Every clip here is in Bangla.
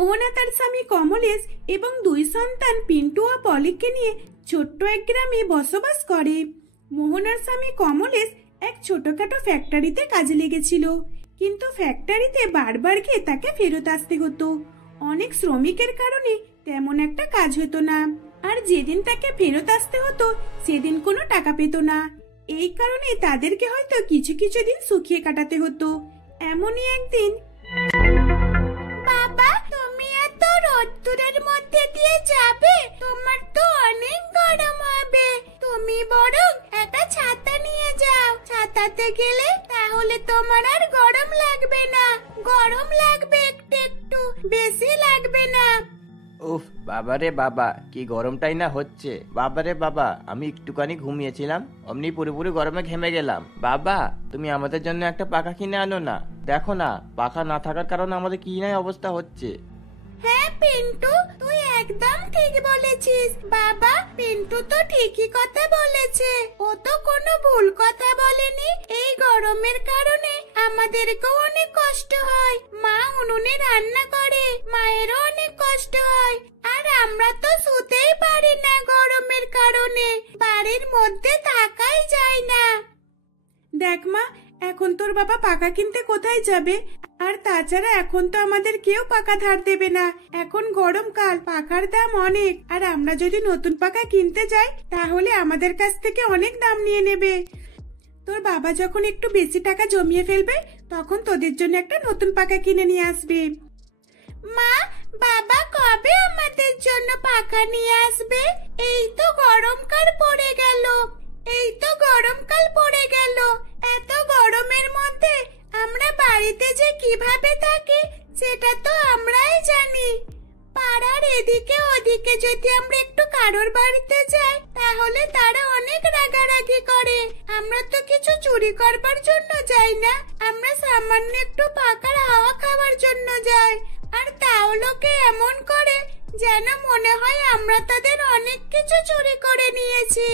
মোহনা তার স্বামী কমলেশ এবং দুই সন্তান পিন্টু ও পলিকে নিয়ে ছোট্ট এক গ্রামে বসবাস করে। মোহনার স্বামী কমলেশ এক ছোটখাটো ফ্যাক্টরিতে কাজে লেগেছিল, কিন্তু ফ্যাক্টরিতে বারবার গিয়ে তাকে ফেরত আসতে হতো। অনেক শ্রমিকের কারণে তেমন একটা কাজ হতো না, আর যেদিন তাকে ফেরত আসতে হতো সেদিন কোনো টাকা পেত না। এই কারণে তাদেরকে হয়তো কিছু কিছু দিন শুকিয়ে কাটাতে হতো। এমনই একদিন, বাবা তুমি এত রোদ্দুরের মধ্যে দিয়ে যাবে, তোমার তো অনেক গরম হবে, তুমি বরং একটা ছাতা নিয়ে যাও, ছাতাতে গেলে তাহলে তোমার আর গরম লাগবে না, গরম লাগবে একটু একটু, বেশি লাগবে না। উফ বাবারে বাবা, কি গরমটাই না হচ্ছে। বাবারে বাবা, আমি একটুখানি ঘুমিয়েছিলাম, অমনি পুরোপুরি গরমে ঘেমে গেলাম। বাবা তুমি আমাদের জন্য একটা পাখা কিনে আনো না, দেখো না পাখা না থাকার কারণে আমাদের কি নাই অবস্থা হচ্ছে। হ্যাঁ পিন্টু, তুই একদম ঠিক বলেছিস। বাবা পিন্টু তো ঠিকই কথা বলেছে, ও তো কোনো ভুল কথা বলেনি। এই গরমের কারণে আমাদেরকেও অনেক কষ্ট হয়, মা উনুনে রান্না করে, মায়েরও অনেক কষ্ট হয়, আর আমরা তো শুতেই পারি না গরমের কারণে, বাড়ির মধ্যে থাকাই যায় না। দেখ মা, এখন তোর বাবা পাকা কিনতে কোথায় যাবে? আর তাছাড়া এখন তো আমাদের কেউ পাকা ধার দেবে না, এখন গরমকাল, পাকার দাম অনেক, আর আমরা যদি নতুন পাকা কিনতে যাই তাহলে আমাদের কাছ থেকে অনেক দাম নিয়ে নেবে। তোর বাবা যখন একটু বেশি টাকা জমিয়ে ফেলবে তখন তোদের জন্য একটা নতুন পাকা কিনে নিয়ে আসবে। মা বাবা কবে আমাদের জন্য পাকা নিয়ে আসবে? এই তো গরমকাল পড়ে গেল, এই তো গরমকাল পড়ে গেল, এত গরমের মধ্যে আমরা বাড়িতে যে কিভাবে থাকি সেটা তো আমরাই জানি। পাড়ার এদিকে ওদিকে যদি আমরা একটু কারোর বাড়িতে যাই তাহলে তারা অনেক রাগারাগি করে। আমরা তো কিছু চুরি করবার জন্য যাই না, আমরা সামান্য একটু পাকার হাওয়া খাওয়ার জন্য যাই, আর তাও লোকে এমন করে যেন মনে হয় আমরা তাদের অনেক কিছু চুরি করে নিয়েছি।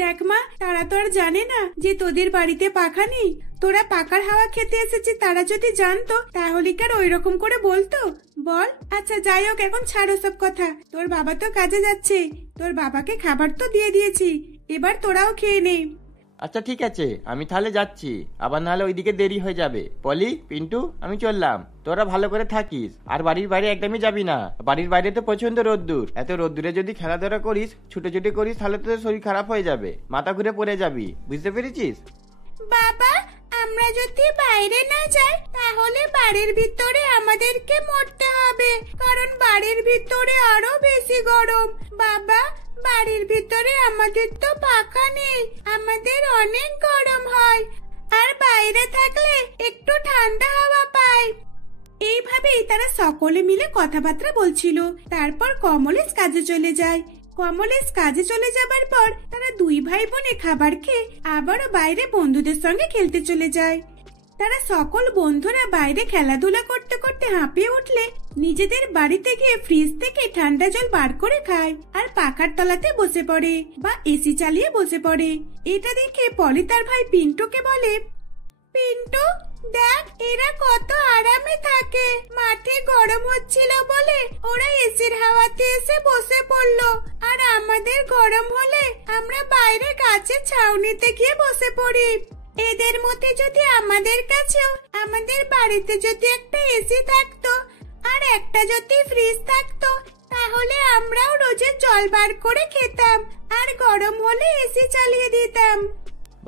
দেখ মা, তারা তো আর জানে না যে তোদের বাড়িতে পাখা নেই, তোরা পাকার হাওয়া খেতে এসেছিস। তারা যদি জানতো তাহলে কি আর ওই রকম করে বলতো? বল। আচ্ছা যাই হোক, এখন ছাড়ো সব কথা, তোর বাবা তো কাজে যাচ্ছে, তোর বাবাকে খাবার তো দিয়ে দিয়েছি, এবার তোরাও খেয়ে নে। আচ্ছা ঠিক আছে, আমি তাহলে যাচ্ছি, আবার নাহলে ওইদিকে দেরি হয়ে যাবে। পলি, পিন্টু, আমি চললাম, তোরা ভালো করে থাকিস, আর বাড়ির বাইরে একদমই যাবি না, বাড়ির বাইরে তো প্রচন্ড রোদ্দুর, এত রোদ্দুরে যদি খেলাধুলা করিস, ছুটোছুটি করিস, তাহলে তোদের শরীর খারাপ হয়ে যাবে, মাথা ঘুরে পড়ে যাবি, বুঝতে পেরেছিস? বাবা আমরা যদি বাইরে না যাই তাহলে বাড়ির ভিতরে আমাদেরকে মরতে হবে, কারণ বাড়ির ভিতরে আরো বেশি গরম। বাবা বাড়ির ভিতরে আমাদের তো পাখা নেই, আমাদের অনেক গরম হয়, আর বাইরে থাকলে একটু ঠান্ডা হাওয়া পাই। এইভাবেই তারা সকলে মিলে কথাবার্তা বলছিল। তারপর কমলেশ কাজে চলে যায়। কমলেশ কাজে চলে যাবার পর তারা দুই ভাই বোনে খাবার খেয়ে আবারও বাইরে বন্ধুদের সঙ্গে খেলতে চলে যায়। তারা সকল বন্ধুরা বাইরে খেলাধুলা করতে করতে হাঁপিয়ে উঠলে নিজেদের বাড়িতে গিয়ে ফ্রিজ থেকে ঠান্ডা জল বার করে খায়, আর পাখার তলাতে বসে পড়ে বা এসি চালিয়ে বসে পড়ে। এটা দেখে পলি তার ভাই পিন্টুকে বলে, পিন্টু দেখ এরা কত আরামে থাকে, মাঠে গরম হচ্ছিল বলে ওরা এসির হাওয়াতে এসে বসে পড়লো, আর আমাদের গরম হলে আমরা বাইরে গাছের ছাউনিতে গিয়ে বসে পড়ি। এদের মধ্যে যদি আমাদের কাছেও আমাদের বাড়িতে যদি একটা এসি থাকতো আর একটা যদি ফ্রিজ থাকতো তাহলে আমরাও রোজে জল বার করে খেতাম আর গরম হলে এসি চালিয়ে দিতাম।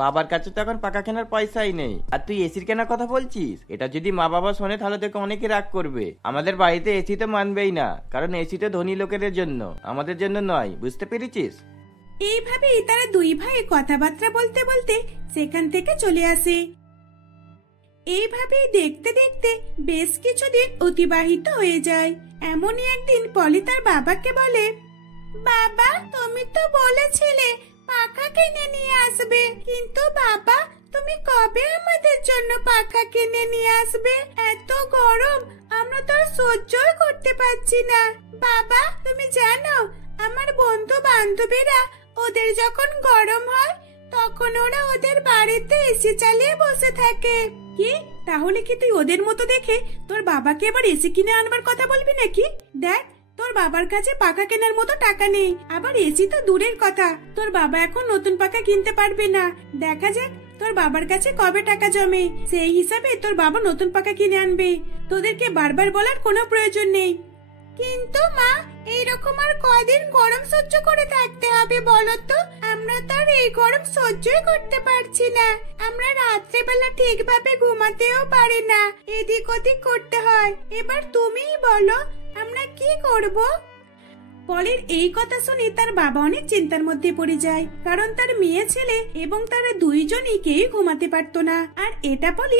বাবার কাছে তো এখন পাকা কেনার পয়সাই নেই, আর তুই এসির কেনার কথা বলছিস? এটা যদি মা বাবা শোনে তাহলে তোকে অনেকে রাগ করবে। আমাদের বাড়িতে এসি তো মানবেই না, কারণ এসি তো ধনী লোকেদের জন্য, আমাদের জন্য নয়, বুঝতে পেরেছিস? এইভাবেই তারা দুই ভাই কথাবার্তা বলতে বলতে সেখান থেকে চলে আসে। এইভাবেই দেখতে দেখতে বেশ কিছুদিন অতিবাহিত হয়ে যায়। এমনই একদিন পলি তার বাবাকে বলে, বাবা তুমি তো বলেছিলে পাখা কিনে নিয়ে আসবে, কিন্তু বাবা তুমি কবে আমাদের জন্য পাখা কিনে নিয়ে আসবে? এত গরম আমরা তো সহ্যই করতে পারছি না। বাবা তুমি জানো আমার বন্ধু বান্ধবীরা ওদের যখন গরম হয় তখন ওরা ওদের বাড়িতে এসি চালিয়ে বসে থাকে। কি তাহলে কি তুই ওদের মতো দেখে তোর বাবাকে এবার এসি কিনে আনবার কথা বলবি নাকি? দেখ, তোর বাবার কাছে পাখা কেনার মতো টাকা নেই, আবার এসি তো দূরের কথা, তোর বাবা এখন নতুন পাখা কিনতে পারবে না। দেখা যাক তোর বাবার কাছে কবে টাকা জমে, সেই হিসাবে তোর বাবা নতুন পাখা কিনে আনবে। তোদেরকে বারবার বলার কোনো প্রয়োজন নেই। কিন্তু মা, এইরকম আর কয়দিন গরম সহ্য করে থাকতে হবে বলো তো? আমরা তো আর এই গরম সহ্যই করতে পারছি না। আমরা রাত্রেবেলা ঠিকভাবে ঘুমাতেও পারি না, এদিক ওদিক করতে হয়। এবার তুমিই বলো আমরা কি করব? পলির এই কথা শুনে তার বাবা অনেক চিন্তার মধ্যে পড়ে যায়, কারণ তার মেয়ে ছেলে এবং তারা দুইজনই কেউ ঘুমাতে পারতো না। আর এটা পলি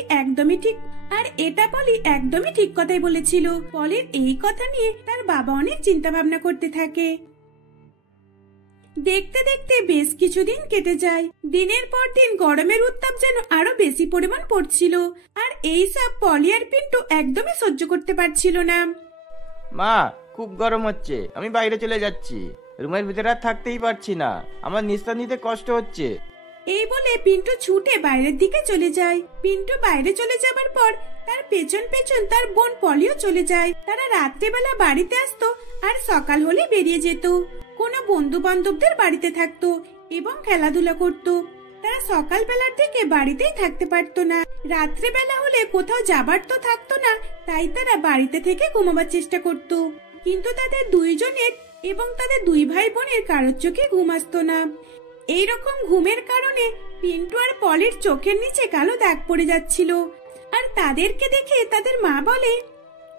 একদমই ঠিক কথাই বলেছিল। পলির এই কথা নিয়ে তার বাবা অনেক চিন্তা ভাবনা করতে থাকে। দেখতে দেখতে বেশ কিছুদিন কেটে যায়। দিনের পর দিন গরমের উত্তাপ যেন আরো বেশি পরিমাণ পড়ছিল, আর এই সব পলি আর পিন্টু একদমই সহ্য করতে পারছিল না। মা, খুব গরম হচ্ছে, আমি বাইরে চলে যাচ্ছি। রুমের ভিতরে আর থাকতেই পারছি না, আমার নিঃশ্বাস নিতে কষ্ট হচ্ছে। এই বলে পিন্টু ছুটে বাইরের দিকে চলে যায়। পিন্টু বাইরে চলে যাবার পর তার পেছন পেছন তার বোন পলিও চলে যায়। তারা রাত্রেবেলা বাড়িতে আসতো আর সকাল হলে বেরিয়ে যেত, কোনো বন্ধু বান্ধবদের বাড়িতে থাকতো এবং খেলাধুলা করতো। তারা সকাল বেলার থেকে বাড়িতেই থাকতে পারতো না। রাত্রেবেলা হলে কোথাও যাবার তো থাকতো না, তাই তারা বাড়িতে থেকে ঘুমাবার চেষ্টা করতো। কিন্তু তাদের দুইজনের এবং তাদের দুই ভাই বোনের কারোর চোখে ঘুম আসতো না। এইরকম ঘুমের কারণে পিন্টু আর পলির চোখের নিচে কালো দাগ পড়ে যাচ্ছিল। আর তাদেরকে দেখে তাদের মা বলে,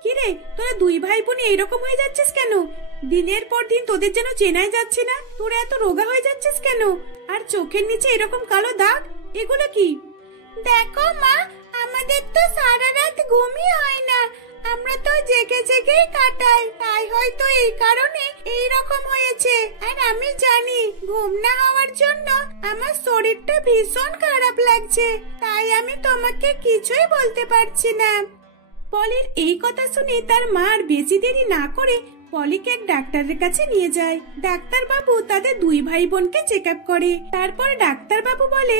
কিরে, তোরা দুই ভাই বোন এইরকম হয়ে যাচ্ছিস কেন? দিনের পর দিন তোদের যেন চেনাই যাচ্ছে না, তোরা এত রোগা হয়ে যাচ্ছিস কেন? আর চোখের নিচে এরকম কালো দাগ, এগুলো কি? দেখো মা, আমাদের তো সারা রাত ঘুমই হয় না, আমরা তো জেগে জেগেই কাটাই, তাই হয়তো এই কারণে এই রকম হয়েছে। আর আমি জানি ঘুম না হওয়ার জন্য আমার শরীরটা ভীষণ খারাপ লাগছে, তাই আমি তোমাকে কিছুই বলতে পারছি না। পলির এই কথা শুনে তার মা আর বেশি দেরি না করে পলিকে এক ডাক্তারের কাছে নিয়ে যায়। ডাক্তার বাবু তাদের দুই ভাই বোনকে চেক আপ করে। তারপর ডাক্তার বাবু বলে,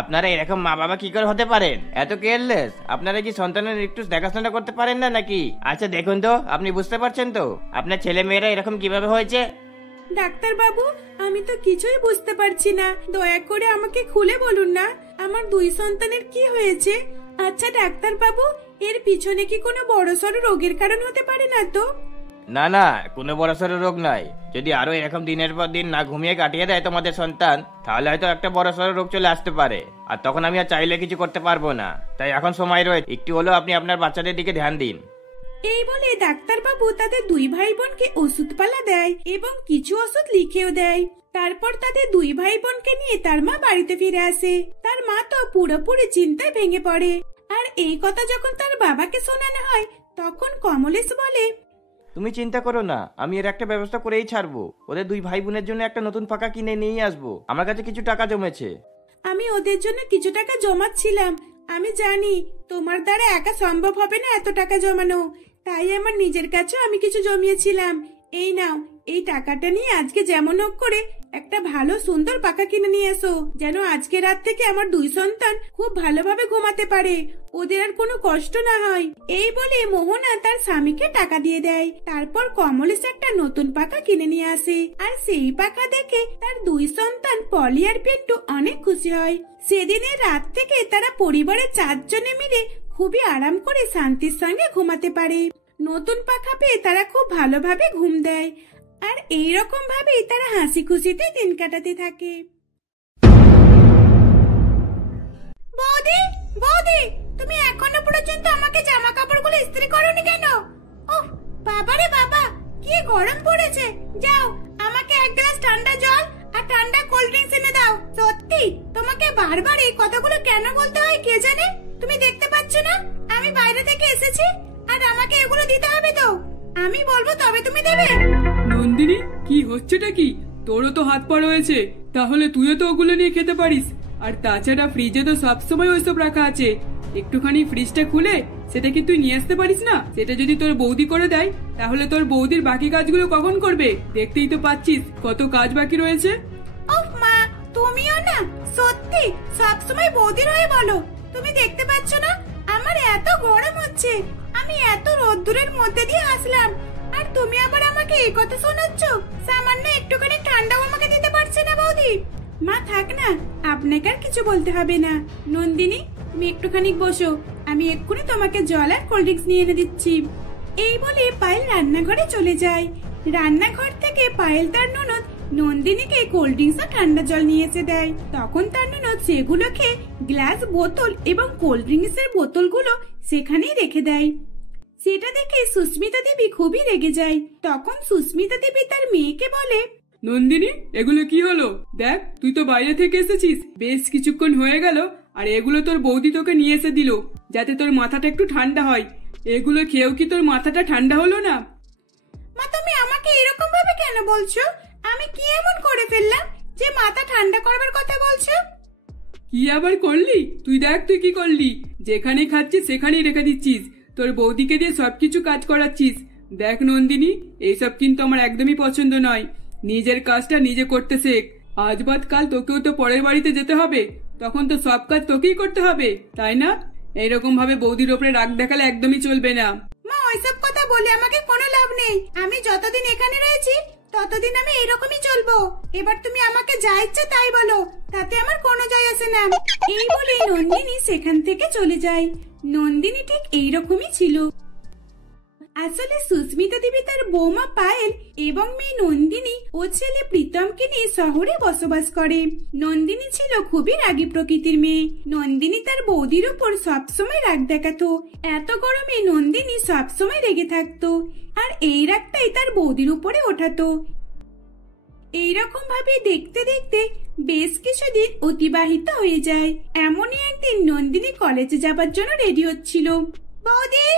আপনারা এরকম মা বাবা কি করে হতে পারেন? এত কেয়ারলেস! আপনারা কি সন্তানের একটু দেখাশোনা করতে পারেন না নাকি? আচ্ছা দেখুন তো, আপনি বুঝতে পারছেন তো আপনার ছেলে মেয়েরা এরকম কিভাবে হয়েছে? ডাক্তার বাবু, আমি তো কিছুই বুঝতে পারছি না, দয়া করে আমাকে খুলে বলুন না আমার দুই সন্তানের কি হয়েছে। আচ্ছা ডাক্তার বাবু, এর পিছনে কি কোনো বড়সড় রোগের কারণ হতে পারে না তো? না না, কোনো বড়সড় রোগ নয়। যদি আরো এরকম দিনের পর দিন না ঘুমিয়ে কাটিয়ে দেয় তোমাদের সন্তান, তাহলে হয়তো একটা বড়সড় রোগ চলে আসতে পারে, আর তখন আমি আর চাইলে কিছু করতে পারবো না। তাই এখন সময় রয়েছে, একটু হলেও আপনি আপনার বাচ্চাদের দিকে ধ্যান দিন। এই বলে ডাক্তার বাবু তাদের দুই ভাই বোনকে ওষুধপালা দেয় এবং কিছু ওষুধ লিখেও দেয়। তারপর তাদের দুই ভাই বোনকে নিয়ে তার মা বাড়িতে ফিরে আসে। তার মা তো পুরোপুরি চিন্তায় ভেঙে পড়ে। আর এই কথা যখন তার বাবাকে শোনানো হয়, তখন কমলেশ বলে, তুমি চিন্তা করো না, আমি এর একটা ব্যবস্থা করেই ছাড়বো। ওদের দুই ভাই বোনের জন্য একটা নতুন পাখা কিনে নিয়ে আসবো। আমার কাছে কিছু টাকা জমেছে। আমি ওদের জন্য কিছু টাকা জমাচ্ছিলাম। আমি জানি তোমার দ্বারা একা সম্ভব হবে না এত টাকা জমানো, তাই আমার নিজের কাছেও আমি কিছু জমিয়েছিলাম। এই নাও, এই টাকাটা নিয়ে আজকে যেমন হোক করে একটা ভালো সুন্দর পাখা কিনে নিয়ে এসো, যেন আজকে রাত থেকে আমার দুই সন্তান খুব ভালোভাবে ঘুমাতে পারে, ওদের আর কোনো কষ্ট না হয়। এই বলে মোহনা তার স্বামীকে টাকা দিয়ে দেয়। তারপর কমলেশ একটা নতুন পাখা কিনে নিয়ে আসে। আর সেই পাখা দেখে তার দুই সন্তান পলি আর পিন্টু অনেক খুশি হয়। সেদিনের রাত থেকে তারা পরিবারের 4 জনে মিলে খুবই আরাম করে শান্তির সঙ্গে ঘুমাতে পারে। নতুন পাখা পেয়ে তারা খুব ভালোভাবে ঘুম দেয়। আর এইরকম ভাবেই তারা হাসি খুশিতে দিন কাটাতে থাকে। বৌদি, বৌদি, তুমি এখনো পর্যন্ত আমাকে জামা কাপড়গুলো ইস্ত্রি করোনি কেন? ওহ বাবারে বাবা, কি গরম পড়েছে! যাও, আমাকে এক গ্লাস ঠান্ডা জল আর ঠান্ডা কোল্ড ড্রিঙ্কস এনে দাও। সত্যি তোমাকে বারবার এই কথাগুলো কেন বলতে হয় কে জানে? তুমি দেখতে পাচ্ছ না আমি বাইরে থেকে এসেছি, আর আমাকে এগুলো দিতে হবে তো? আমি বলবো তবে তুমি দেবে? নন্দিনী, কি হচ্ছেটা কি? তোরও তো হাত পা রয়েছে, তাহলে তুইও তো ওগুলো নিয়ে খেতে পারিস। আর তাছাড়া ফ্রিজে তো সবসময় ওইসব রাখা আছে, একটুখানি ফ্রিজটা খুলে সেটা কি তুই নিয়ে আসতে পারিস না? সেটা যদি তোর বৌদি করে দেয়, তাহলে তোর বৌদির বাকি কাজগুলো কখন করবে? দেখতেই তো পাচ্ছিস কত কাজ বাকি রয়েছে। ওহ মা, তুমিও না সত্যি সবসময় বৌদির হয়ে বলো। তুমি দেখতে পাচ্ছ না আমার এত গরম হচ্ছে, আমি এত রোদ্দুরের মধ্যে দিয়ে আসলাম, আর তুমি আবার আমাকে এই কথা শোনাচ্ছ? সামান্য একটুখানি ঠান্ডাও আমাকে দিতে পারছে না বৌদি। মা থাক না, আপনাকে আর কিছু বলতে হবে না। নন্দিনী, তুমি একটুখানি বসো, আমি এক্ষুনি তোমাকে জল আর কোল্ড ড্রিঙ্কস নিয়ে এনে দিচ্ছি। এই বলে পায়েল রান্নাঘরে চলে যায়। রান্নাঘর থেকে পায়েল তার ননদ নন্দিনীকে কোল্ড ড্রিঙ্কস আর ঠান্ডা জল নিয়ে এসে দেয়। তখন তার ননদ সেগুলোকে গ্লাস, বোতল এবং কোল্ড ড্রিঙ্কস এর বোতলগুলো সেখানেই রেখে দেয়। সেটা দেখে সুস্মিতা দেবী খুবই রেগে যায়। তখন সুস্মিতা দেবী তার মেয়েকে বলে, নন্দিনী, এগুলো কি হলো? দেখ, তুই তো বাইরে থেকে এসেছিস, বেশ কিছুক্ষণ হয়ে গেল, আর এগুলো তোর বৌদি তোকে নিয়ে এসে দিল যাতে তোর মাথাটা একটু ঠান্ডা হয়। এগুলো খেয়েও কি তোর মাথাটা ঠান্ডা হলো না? মা তুমি আমাকে এরকম ভাবে কেন বলছো? আমি কি এমন করে ফেললাম যে মাথা ঠান্ডা করবার কথা বলছো? কি আবার করলি? তুই দেখ তুই কি করলি। যেখানে খাচ্ছিস সেখানেই রেখে দিচ্ছিস, তোর বৌদিকে দিয়ে সবকিছু কাজ করাচ্ছিস। দেখ নন্দিনী, এইসব কিন্তু আমার একদমই পছন্দ নয়। নিজের কাজটা নিজে করতে শেখ। আজ বাদ কাল তোকেও তো পরের বাড়িতে যেতে হবে, তখন তো সব কাজ তোকেই করতে হবে, তাই না? এইরকম ভাবে বৌদির ওপরে রাগ দেখালে একদমই চলবে না। মা ওইসব কথা বলে আমাকে কোনো লাভ নেই। আমি যতদিন এখানে রয়েছি ততদিন আমি এরকমই চলবো। এবার তুমি আমাকে যা ইচ্ছে তাই বলো, তাতে আমার কোনো যায় আসে না। এই বলে নন্দিনী সেখান থেকে চলে যায়। নন্দিনী ঠিক এইরকমই ছিল। আসলে সুস্মিতা দেবী তার বৌমা পায়েল এবং মেয়ে নন্দিনী ও ছেলে প্রীতমকে নিয়ে শহরে বসবাস করে। নন্দিনী ছিল খুবই রাগী প্রকৃতির মেয়ে। নন্দিনী তার বৌদির উপর সবসময় রাগ দেখাতো। এত গরমে নন্দিনী সবসময় রেগে থাকতো, আর এই রাগটাই তার বৌদির উপরে ওঠাতো। এইরকম ভাবে দেখতে দেখতে বেশ কিছুদিন অতিবাহিত হয়ে যায়। এমনই একদিন নন্দিনী কলেজে যাবার জন্য রেডি হচ্ছিল। বৌদি,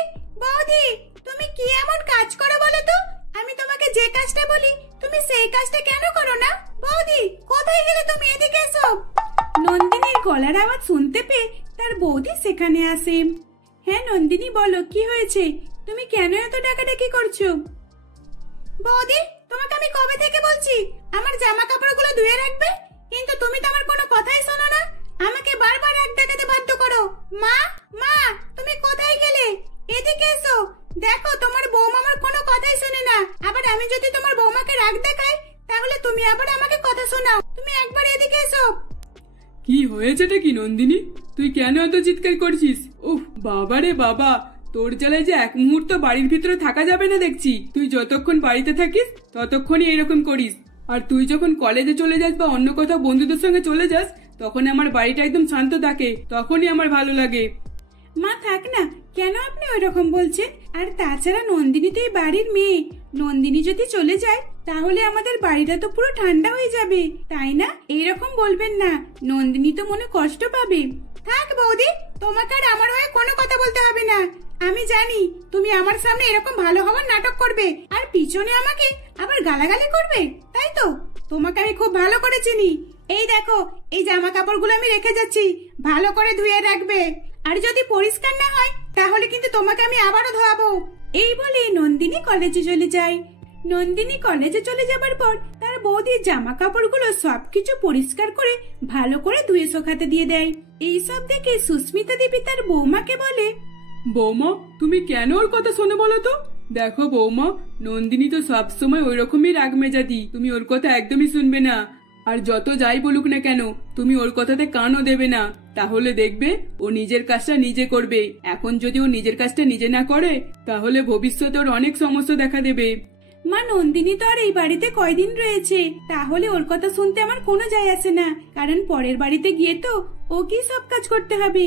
বৌদি, তুমি কি এমন কাজ করো বলো তো? আমি তোমাকে যে কাজটা বলি তুমি সেই কাজটা কেন করো না? বৌদি, কোথায় গেলে তুমি? এদিকে এসো। নন্দিনীর গলার আওয়াজ শুনতে পেয়ে তার বৌদি সেখানে আসে। হ্যাঁ নন্দিনী, বলো কি হয়েছে? তুমি কেন এত ডাকাডাকি করছো? বৌদি, তোমাকে আমি কবে থেকে বলছি আমার জামা কাপড়গুলো ধুয়ে রাখবে, কিন্তু তুমি তো আমার কোনো কথাই শোনো না। আমাকে বারবার রাগ দেখাতে বাধ্য করো। মা, মা, তুমি কোথায় গেলে? এদিকে এসো। দেখো, তোমার বৌমা আমার কোনো কথাই শুনে না। আবার আমি যদি তোমার বৌমাকে রাগ দেখাই তাহলে তুমি আবার আমাকে কথা শোনাও। তুমি একবার এদিকে এসো। কি হয়েছেটা কি নন্দিনী? তুই কেন এত চিৎকার করছিস? উফ বাবা রে বাবা, তোর জ্বালায় যে এক মুহূর্ত বাড়ির ভিতরে থাকা যাবে না দেখছি। তুই যতক্ষণ বাড়িতে থাকিস ততক্ষণই এরকম করিস, আর তুই যখন কলেজে চলে যাস বা অন্য কোথাও বন্ধুদের সঙ্গে চলে যাস তখন আমার বাড়িটা একদম শান্ত থাকে, তখনই আমার ভালো লাগে। মা থাক না, কেন আপনি ওই রকম বলছেন? আর তাছাড়া নন্দিনী তো এই বাড়ির মেয়ে। নন্দিনী যদি চলে যায় তাহলে আমাদের বাড়িটা তো পুরো ঠান্ডা হয়ে যাবে, তাই না? এইরকম বলবেন না, নন্দিনী তো মনে কষ্ট পাবে। থাক বৌদি, তোমাকে আর আমার হয়ে কোনো কথা বলতে হবে না। আমি জানি তুমি আমার সামনে এরকম ভালো হওয়ার নাটক করবে আর পিছনে আমাকে আবার গালাগালি করবে, তাই তো? তোমাকে আমি খুব ভালো করে চিনি। এই দেখো, এই জামা কাপড়গুলো আমি রেখে যাচ্ছি, ভালো করে ধুয়ে রাখবে। আর যদি পরিষ্কার না হয় তাহলে কিন্তু তোমাকে আমি আবারও ধোয়াবো। এই বলে নন্দিনী কলেজে চলে যায়। নন্দিনী কলেজে চলে যাবার পর তার বৌদির জামা কাপড়গুলো সবকিছু পরিষ্কার করে ভালো করে ধুয়ে শুকাতে দিয়ে দেয়। এইসব দেখে সুস্মিতা দেবী তার বৌমাকে বলে, বৌমা, তুমি কেন ওর কথা শোনো বলো তো? দেখো বৌমা, নন্দিনী তো সবসময় ওই রকমই রাগ মেজাজি, তুমি ওর কথা একদমই শুনবে না। আর যত যাই বলুক না কেন তুমি ওর কথাতে কানও দেবে না, তাহলে দেখবে ও নিজের কাজটা নিজে করবে। এখন যদি ও নিজের কাজটা নিজে না করে তাহলে ভবিষ্যতে ওর অনেক সমস্যা দেখা দেবে। মা নন্দিনী তো আর এই বাড়িতে কয়দিন রয়েছে, তাহলে ওর কথা শুনতে আমার কোনো যায় আসে না, কারণ পরের বাড়িতে গিয়ে তো ওকেই সব কাজ করতে হবে।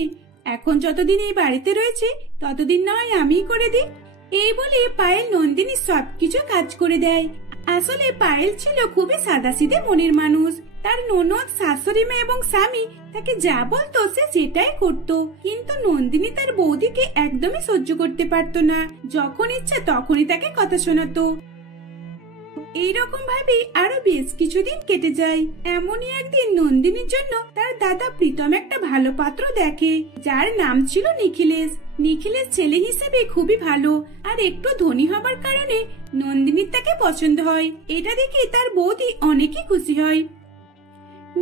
এখন যতদিন এই বাড়িতে রয়েছে ততদিন নয় আমিই করে দিই। এই বলে পায়েল নন্দিনী সবকিছু কাজ করে দেয়। আসলে পায়েল ছিল খুবই সাদাসিধে মনের মানুষ। তার ননদ, শাশুড়ি মা এবং স্বামী তাকে যা বলতো সে সেটাই করতো, কিন্তু নন্দিনী তার বৌদিকে একদমই সহ্য করতে পারতো না। যখন ইচ্ছা তখনই তাকে কথা শোনাতো। এইরকম ভাবে আরো বেশ কিছুদিন কেটে যায়। এমনই একদিন নন্দিনীর জন্য তার দাদা প্রীতম একটা ভালো পাত্র দেখে, যার নাম ছিল নিখিলেশ। নিখিলেশ ছেলে হিসেবে খুবই ভালো আর একটু ধনী হবার কারণে নন্দিনীর তাকে পছন্দ হয়। এটা দেখে তার বৌদি অনেকই খুশি হয়।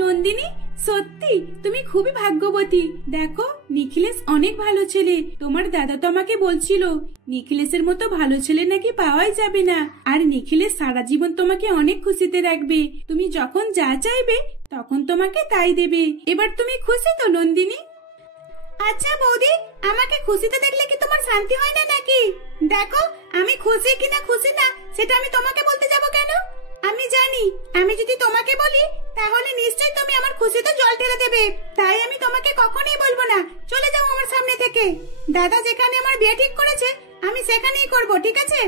নন্দিনী, সত্যি তুমি খুবই ভাগ্যবতী। দেখো নিখিলেশ অনেক ভালো ছেলে। তোমার দাদা তো আমাকে বলছিল নিখিলেশের মতো ভালো ছেলে নাকি পাওয়াই যাবে না। আর নিখিলেশ সারা জীবন তোমাকে অনেক খুশিতে রাখবে। তুমি যখন যা চাইবে তখন তোমাকে তাই দেবে। এবার তুমি খুশি তো নন্দিনী? আচ্ছা বৌদি, আমাকে খুশিতে দেখলে কি তোমার শান্তি হয় না নাকি? দেখো আমি খুশি কিনা খুশি না সেটা আমি তোমাকে বলতে যাব কেন? আমি জানি আমি যদি তোমাকে বলি তাহলে নিশ্চয়ই তুমি আমার খুশিতে জল ঢেলে দেবে। তাই আমি তোমাকে কখনোই বলবো না। চলে যাও আমার সামনে থেকে। দাদা যেখানে আমার বিয়ে ঠিক করেছে আমি সেখানেই করব, ঠিক আছে?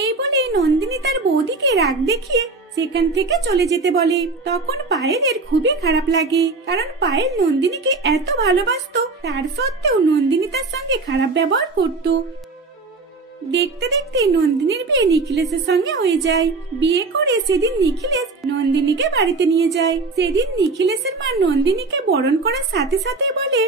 এই বলেই নন্দিনী তার বৌদিকে রাগ দেখিয়ে সেখান থেকে চলে যেতে বলে। তখন পায়েলের খুবই খারাপ লাগে, কারণ পায়েল নন্দিনীকে এত ভালোবাসতো, তার সত্ত্বেও নন্দিনী তার সঙ্গে খারাপ ব্যবহার করত। দেখতে দেখতে নন্দিনীর বিয়ে নিখিলেশের সঙ্গে হয়ে যায়। বিয়ে করে সেদিন নিখিলেশ নন্দিনীকে বাড়িতে নিয়ে যায়। সেদিন নিখিলেশের মা নন্দিনীকে বরণ করার সাথে সাথে বলে,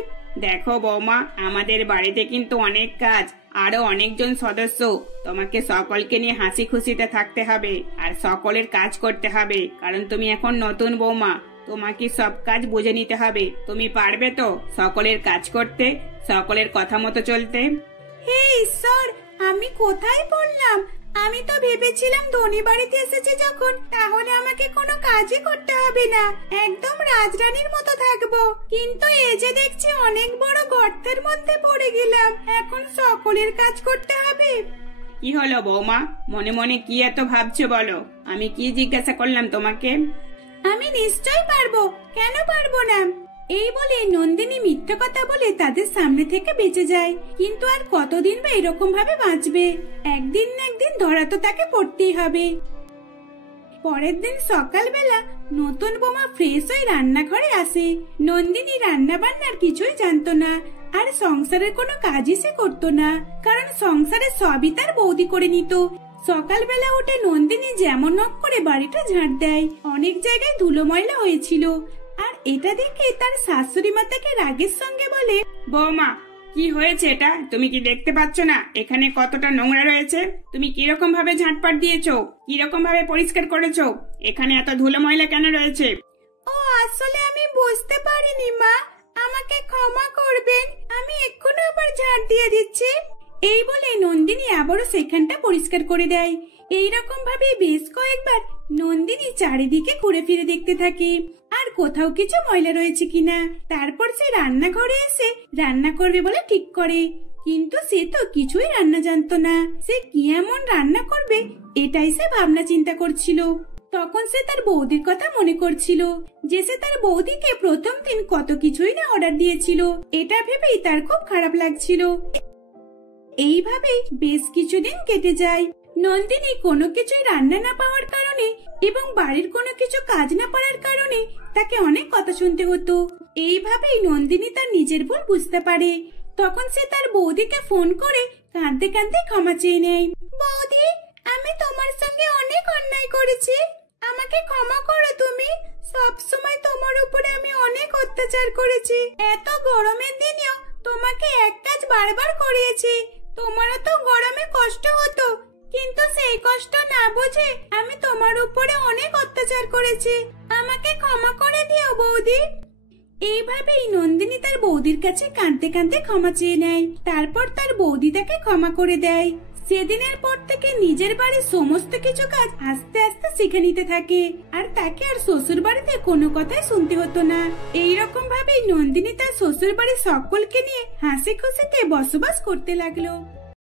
দেখো বৌমা, আমাদের বাড়িতে কিন্তু অনেক কাজ, আরো অনেকজন সদস্য। তোমাকে সকলকে নিয়ে হাসি খুশিতে থাকতে হবে আর সকলের কাজ করতে হবে, কারণ তুমি এখন নতুন বৌমা। তোমাকে সব কাজ বুঝে নিতে হবে। তুমি পারবে তো সকলের কাজ করতে, সকলের কথা মতো চলতে? হে ঈশ্বর, আমি কোথায় পড়লাম? আমি তো ভেবেছিলাম ধনী বাড়িতে এসেছি যখন, তাহলে আমাকে কোনো কাজই করতে হবে না, একদম রাজরানীর মতো থাকবো। কিন্তু এই যে দেখছি অনেক বড় গর্তের মধ্যে পড়ে গেলাম, এখন সকলের কাজ করতে হবে। কি হলো বৌমা, মনে মনে কি এত ভাবছো বলো? আমি কি জিজ্ঞাসা করলাম তোমাকে? আমি নিশ্চয়ই পারবো, কেন পারবো না? এই বলে নন্দিনী মিথ্যা কথা বলে তাদের সামনে থেকে বেঁচে যায়। কিন্তু আর কতদিন বা এরকম ভাবে বাঁচবে? একদিন না একদিন ধরা তো তাকে পড়তেই হবে। পরের দিন সকালবেলা নতুন বোমা ফ্রেশ হয়ে রান্নাঘরে আসে। নন্দিনী রান্না বান্নার কিছুই জানতো না, আর সংসারের কোনো কাজই সে করতো না, কারণ সংসারের সবই তার বৌদি করে নিত। সকালবেলা উঠে নন্দিনী যেমন নক করে বাড়িটা ঝাড় দেয়। অনেক জায়গায় ধুলো ময়লা হয়েছিল, আর এটা দেখে তার শাশুড়ি মা তাকে রাগের সঙ্গে বলে, বৌমা কি হয়েছে এটা? তুমি কি দেখতে পাচ্ছ না এখানে কতটা নোংরা রয়েছে? তুমি কিরকম ভাবে ঝাঁটপাট দিয়েছো, কিরকম ভাবে পরিষ্কার করেছো? এখানে এত ধুলো ময়লা কেন রয়েছে? ও আসলে আমি বুঝতে পারিনি মা, আমাকে ক্ষমা করবেন, আমি এক্ষুনি আবার ঝাড় দিয়ে দিচ্ছি। এই বলে নন্দিনী আবারও সেখানটা পরিষ্কার করে দেয়। এইরকম ভাবে বেশ কয়েকবার নন্দিনী চারিদিকে ঘুরে ফিরে দেখতে থাকে আর কোথাও কিছু ময়লা রয়েছে কিনা। তারপর সে রান্নাঘরে এসে রান্না করবে বলে ঠিক করে, কিন্তু সে তো কিছুই রান্না জানতো না। সে কি এমন রান্না করবে এটাই সে ভাবনা চিন্তা করছিল। তখন সে তার বৌদির কথা মনে করছিল, যে সে তার বৌদিকে প্রথম দিন কত কিছুই না অর্ডার দিয়েছিল। এটা ভেবেই তার খুব খারাপ লাগছিল। এইভাবেই বেশ কিছুদিন কেটে যায়। নন্দিনী কোনো কিছুই রান্না না পাওয়ার কারণে এবং বাড়ির কোনো কিছু কাজ না পারার কারণে তাকে অনেক কথা শুনতে হতো। এইভাবেই নন্দিনী তার নিজের ভুল বুঝতে পারে। তখন সে তার বৌদিকে ফোন করে কাঁদতে কাঁদতে ক্ষমা চেয়ে নেয়। বৌদি, আমি তোমার সঙ্গে অনেক অন্যায় করেছি, আমাকে ক্ষমা করো তুমি। সব সময় তোমার উপরে আমি অনেক অত্যাচার করেছি। এত গরমের দিনেও তোমাকে এক কাজ বারবার করিয়েছি। তোমারও তো গরমে কষ্ট হতো, কিন্তু সেই কষ্ট না বুঝে আমি তোমার উপরে অনেক অত্যাচার করেছি। আমাকে ক্ষমা করে দিও বৌদি। এইভাবেই নন্দিনী তার বৌদির কাছে কাঁদতে কাঁদতে ক্ষমা চেয়ে নেয়। তারপর তার বৌদি তাকে ক্ষমা করে দেয়। সেদিনের পর থেকে নিজের বাড়ির সমস্ত কিছু কাজ আস্তে আস্তে শিখে নিতে থাকে, আর তাকে আর শ্বশুর বাড়িতে কোনো কথাই শুনতে হতো না। এইরকম ভাবেই নন্দিনী তার শ্বশুর বাড়ির সকলকে নিয়ে হাসি খুশিতে বসবাস করতে লাগলো।